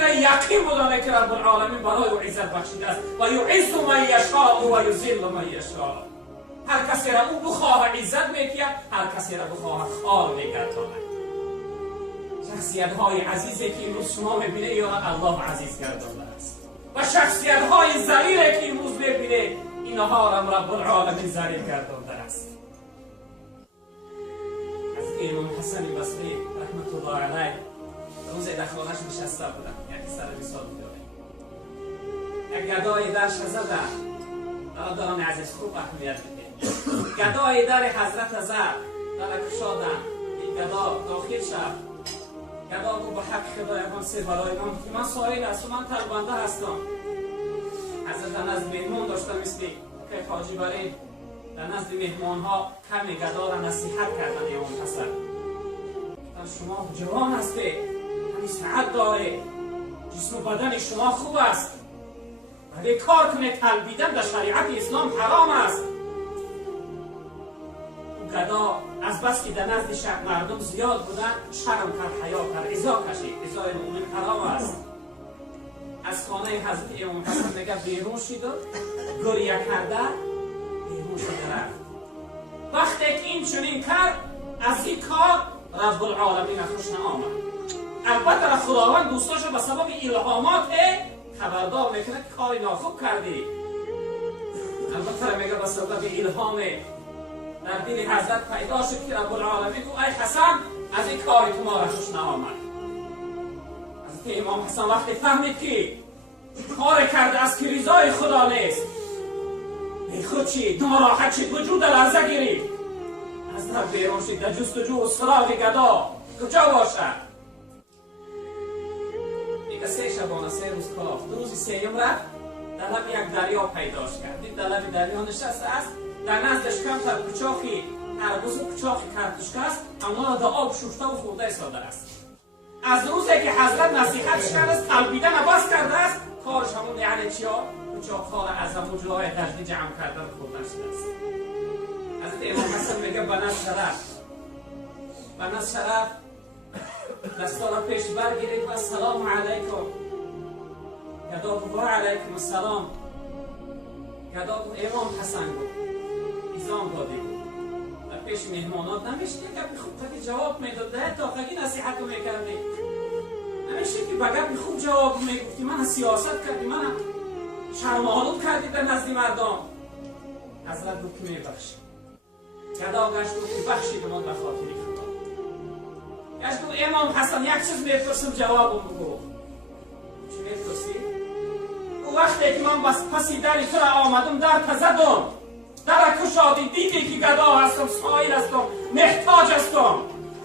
این یقین بدانه که رب العالمین برای او عزت بخشیده است و یعز من یشاء و یذل من یشاء. هر کسی را او بخواه عزت میکند، هر کسی را بخواه خار میگرداند. شخصیت های عزیزی که امروز شما میبینه یا الله عزیز گردانده است و شخصیت های ذلیلی که امروز میبینه اینها را رب العالمین ذلیل گردانده است. حضرت امام حسن بصری رحمت الله علیه روز در خانه‌اش نشسته بودن، یکی سر مثال می‌داره. یک گدای درش زده، برادران عزیز خوب اهمیت میده. گدای در حضرت زد، در کشادن، این گدا داخل شد. گدا گفت به حق خدایگان سه برای من سائل است و من طلبنده هستم. حضرت نزد مهمان داشتم مثل که حاجی برین در نزد مهمان ها کمی گدا را نصیحت کردن امام حسن. شما جوان هستی، همین صحت داره، جسم و بدن شما خوب است، ولی کار کنه تلبیدن در شریعت اسلام حرام است. گدا از بس که در نزد مردم زیاد بودن شرم کرد، حیا کرد، ازا کشید. ازای مؤمن حرام است. از خانه حضرت امام حسن میگه بیرون شد و گریه کرده بیرون شده رفت. وقتی که این چنین کرد از این کار رب العالمین خوش نآمد. البته خداوند دوستاشو به سبب الهامات خبردار میکنه که کاری ناخوب کردی. البته میگه به سبب الهام در دل حضرت پیدا شد که رب العالمین گفت ای حسن از این کاری تو ما را خوش نآمد. حضرت امام حسن وقتی فهمید که کار کرده از که رضای خدا نیست، بی خود چی ناراحت شد، وجود لرزه گرفت، از در بیرون شد در جستجو و سراغ گدا کجا باشد. دیگه 3 شبانه 3 روز کافت. روز سیوم رفت در لب یک دریا پیداش کرد. دید در لب دریا نشسته است، در نزدش کمتر کچاخی اربوز و کچاخی کارتوشک است، اما در آب شوشته و خورده ایستاده است. از روزی که حضرت نصیحتش کرده است تلبیدن بس کرده است، کارش همون یعنی چیا؟ کچاخ‌ها را از موجودهای دجلی جمع کرده و خوردن شده است. حضرت امام حسن میگه بنز شرف دستا را پیش برگیرید و سلام علیکم. گدا گفت و علیکم السلام. گدا گفت امام حسن گفت ایزام دادی در پیش مهمانات نمیشه که گپی خوب تاکی جواب میداد، ده تا خیلی نصیحت رو میکردی، نمیشه که با گپی خوب جواب میگفتی، من سیاست کردی، من شرم آلود کردی در نزد مردم. حضرت گفت که میبخشی. گدا گشت گفت که بخشید من به خاطر خدا. گشت گفت امام حسن یک چیز میپرسم جوابم بگو. چی میپرسی؟ او وقتی که من بس پسی دری تو را آمدم در تزدم، در کشادی دیدی که گدا هستم، سائل هستم، محتاج هستم،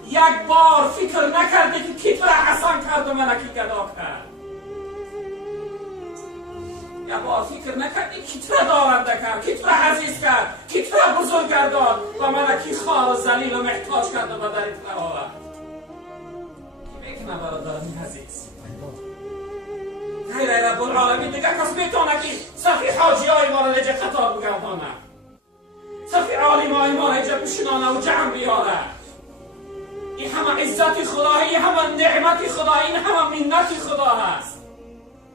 یک بار فکر نکردی که کی تو را حسن کرد و من کی گدا کرد؟ یک بار فکر نکردی کی تو را دارنده کرد، کی تو را عزیز کرد، کی تو را بزرگ گردان و من کی خوار و ذلیل و محتاج کرد و به در تو آورد؟ کی میگه من برادرم عزیز؟ غیر رب العالمین دیگه کس میتونه که صفی حاجی های ما را لجه خطاب بگردانه، صفی عالم های ما را اینجا بشنانه و جمع بیاره. این همه عزت خدا، این همه نعمت خدا، این همه منت خدا هست.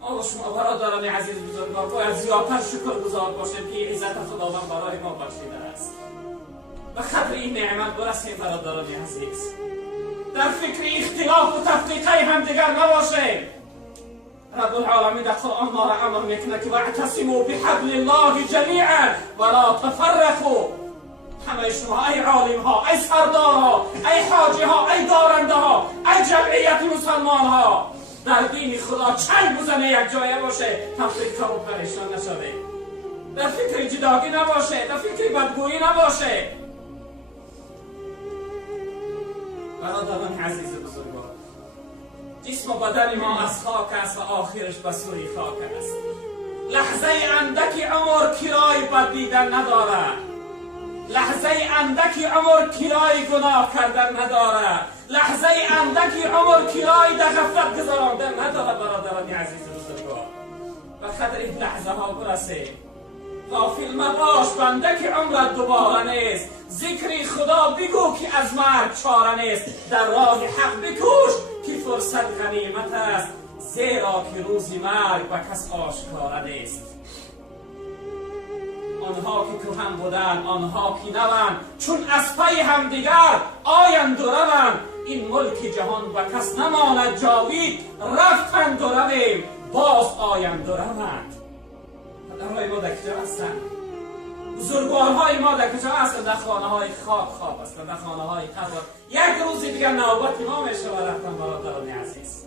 آقا شما برادران عزیز بزرگوار باید زیادتر شکر گزار باشیم که عزت خداوند برای ما بخشیده است. به قدر این نعمت برسیم برادران عزیز، در فکر اختلاف و تفریقه هم دیگر نباشیم. رب العالمین در قرآن ما را امر میکنه که واعتصموا بحبل الله جمیعا ولا تفرقوا. همه شما ای عالم ها، ای سردار ها، ای حاجی ها، ای دارنده ها، ای جمعیت مسلمان ها، در دین خدا چنگ بزنه، یک جایه باشه، تفریقه و پریشان نشده، در فکر جداگی نباشه، در فکر بدگویی نباشه. برادران عزیز بزرگوار، جسم و بدن ما از خاک است و آخرش به سوی خاک است. لحظه اندکی عمر کرای بد دیدن نداره، لحظه اندکی عمر کرای گناه کردن نداره، لحظه اندکی عمر کرای در غفلت گذراندن نداره. برادران عزیز بزرگوار، به قدر این لحظه ها برسه، غافل مباش بنده که عمرت دوباره نیست. ذکر خدا بگو که از مرگ چاره نیست، در راه حق بکوش که فرصت غنیمت است. زیرا که روزی مرگ به کس آشکار نیست. آنها که کهن بودند، آنها که نوند، چون از پی همدیگر آیند و روند. این ملک جهان به کس نماند جاوید، رفتند و رویم باز آیند و روند. پدرهای ما در کجا هستند؟ بزرگوارهای ما در کجا هستند؟ در خانه های خاک خواب هستند، در خانه های قبر. یک روزی دیگر نوبت ما میشه و رفتن برادران عزیز.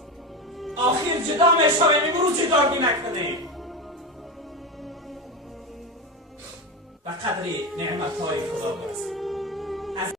آخر جدا میشویم، امروز جداگی نکنیم. به قدر نعمت های خدا برسیم.